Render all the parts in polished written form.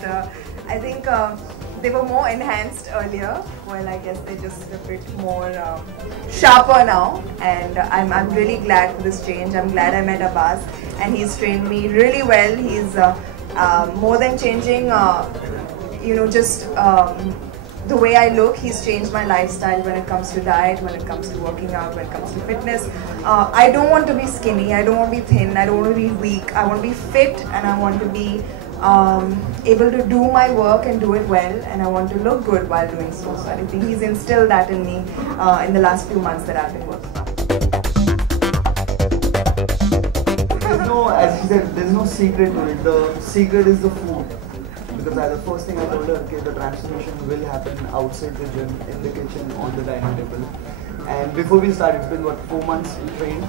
but I think they were more enhanced earlier. Well, I guess they're just a bit more sharper now, and I'm really glad for this change. I'm glad I met Abbas, and he's trained me really well. He's more than changing, just the way I look. He's changed my lifestyle when it comes to diet, when it comes to working out, when it comes to fitness. I don't want to be skinny, I don't want to be thin, I don't want to be weak. I want to be fit, and I want to be able to do my work and do it well, and I want to look good while doing so. So I think he's instilled that in me in the last few months that I've been working. As she said, there's no secret to it. The secret is the food. Because the first thing I told her, okay, the transformation will happen outside the gym, in the kitchen, on the dining table. And before we started, it's been 4 months we trained.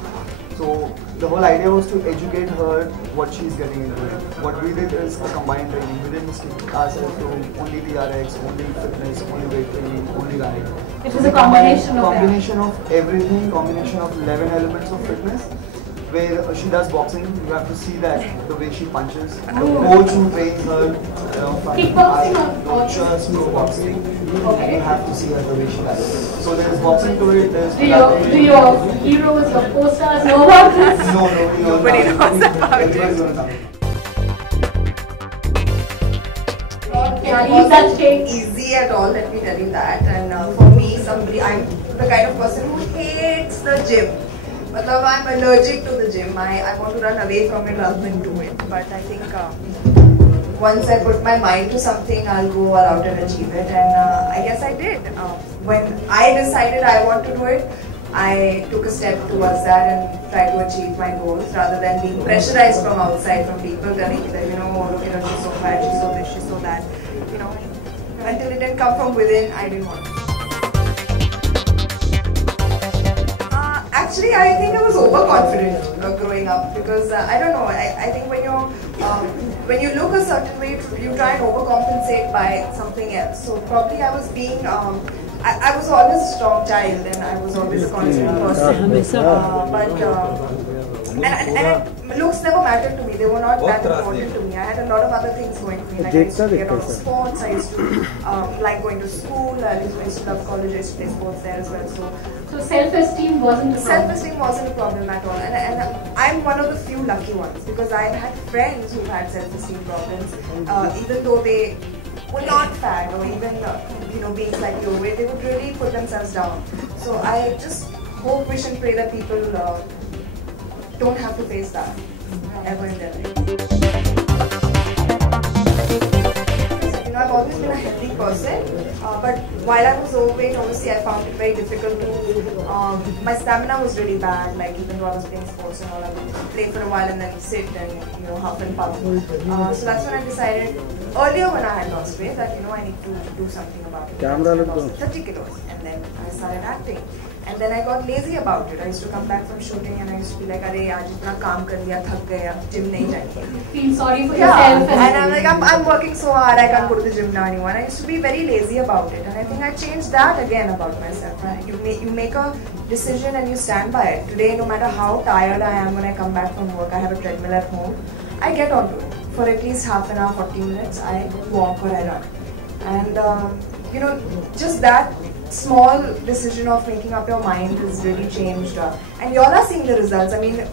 So the whole idea was to educate her what she's getting into. What we did is a combined training. We didn't stick ourselves to only TRX, only fitness, only weight training, only running. It was a combination of everything, combination of 11 elements of fitness. Where she does boxing, you have to see that the way she punches. The coach who trains her, kickboxing or just no boxing. Okay. You have to see her the way she does. So there is boxing to it. Do your heroes, your co-stars know about this? No, nobody knows about it. It wasn't easy at all, let me tell you that. And for me, I'm the kind of person who hates the gym. I'm allergic to the gym. I want to run away from it rather than do it. But I think once I put my mind to something, I'll go all out and achieve it. And I guess I did. When I decided I want to do it, I took a step towards that and tried to achieve my goals rather than being pressurized from outside, from people telling me that, look at her, she's so fat, she's so this, she's so that. Until it didn't come from within, I didn't want it. Actually, I think I was overconfident growing up because I don't know. I think when you look a certain way, you try and overcompensate by something else. So probably I was being. I was always a strong child and I was always a confident person. And looks never mattered to me. They were not that important to me. I had a lot of other things going for me. Like I used to get out of sports. I used to like going to school. I used to love college. I used to play sports there as well. So self-esteem wasn't a problem? Self-esteem wasn't a problem at all. And I'm one of the few lucky ones because I've had friends who had self-esteem problems. Even though they were not fat or even being slightly overweight, they would really put themselves down. So I just hope, wish and pray that people don't have to face that ever in their life. I've always been a healthy person, but while I was overweight, obviously I found it very difficult to, my stamina was really bad, like even though I was playing sports and all, I would play for a while and then sit and huff and puff. So that's when I decided, earlier when I had lost weight, that I need to do something about it. I lost 30 kilos and then I started acting. And then I got lazy about it. I used to come back from shooting and I used to be like, "Arey, aaj itna kaam kar liya, thak gaya, gym nahi jayenge." Feel sorry for yourself. And I'm like, I'm working so hard, I can't go to the gym now anymore. And I used to be very lazy about it. And I think I changed that again about myself. Right? You make a decision and you stand by it. Today, no matter how tired I am when I come back from work, I have a treadmill at home. I get onto it. For at least half an hour, 40 minutes, I walk or I run. And just that small decision of making up your mind has really changed. And you all are seeing the results. I mean,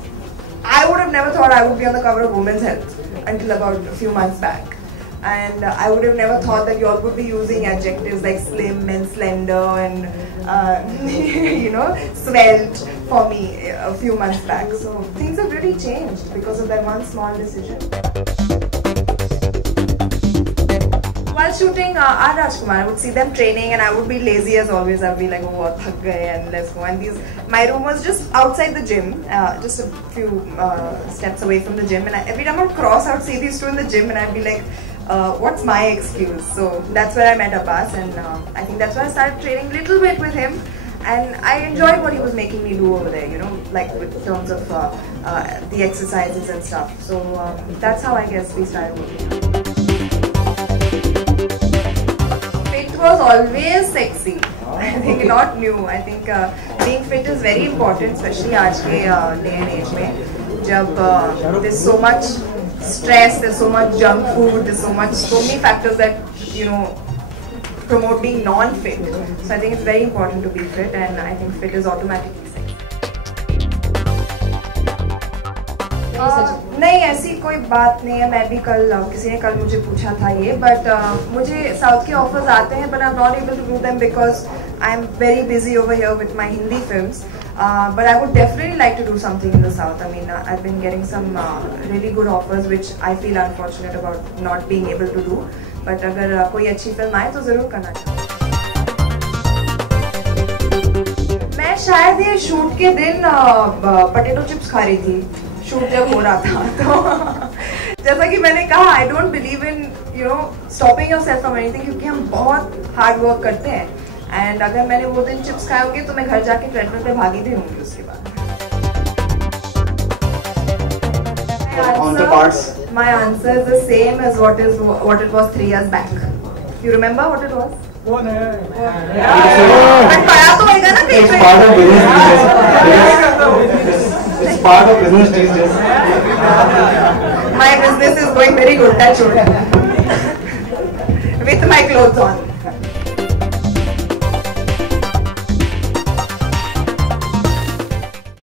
I would have never thought I would be on the cover of Women's Health until about a few months back. And I would have never thought that you all would be using adjectives like slim and slender and, svelte for me a few months back. So things have really changed because of that one small decision. While shooting our Rajkumar, I would see them training and I would be lazy as always. I would be like, oh, thak gaye and let's go. And my room was just outside the gym, just a few steps away from the gym. And every time I would cross, I would see these two in the gym and I'd be like, what's my excuse? So that's where I met Abbas and I think that's why I started training a little bit with him. And I enjoyed what he was making me do over there, like with terms of the exercises and stuff. So that's how I guess we started working. Fit was always sexy. I think not new. I think being fit is very important, especially आज के day and age में, जब there's so much stress, there's so much junk food, there's so many factors that, you know, promote being non-fit. So I think it's very important to be fit, and I think fit is automatically sex. नहीं, ऐसी कोई बात नहीं है. मैं भी कल किसी ने कल मुझे पूछा था ये, बट मुझे साउथ के ऑफर्स आते हैं, but I'm not able to do them because I'm very busy over here with my Hindi films. But I would definitely like to do something in the south. I mean, I've been getting some really good offers, which I feel unfortunate about not being able to do. But अगर कोई अच्छी film आए तो जरूर करना चाहिए. मैं शायद ये शूट के दिन पोटैटो चिप्स खा रही थी, शूट जब हो रहा था. तो जैसा कि मैंने कहा, I don't believe in, you know, stopping yourself from anything, क्योंकि हम बहुत हार्ड वर्क करते हैं. एंड अगर मैंने वो दिन चिप्स खाए होंगे तो मैं घर जाके ट्रेडमिल पे भागी भी होंगी उसके बाद. My answer is the same as what it was 3 years back. You remember what it was? But पढ़ा तो होगा ना कहीं पे. It's part of business these days. My business is going very good, that's true. With my clothes on.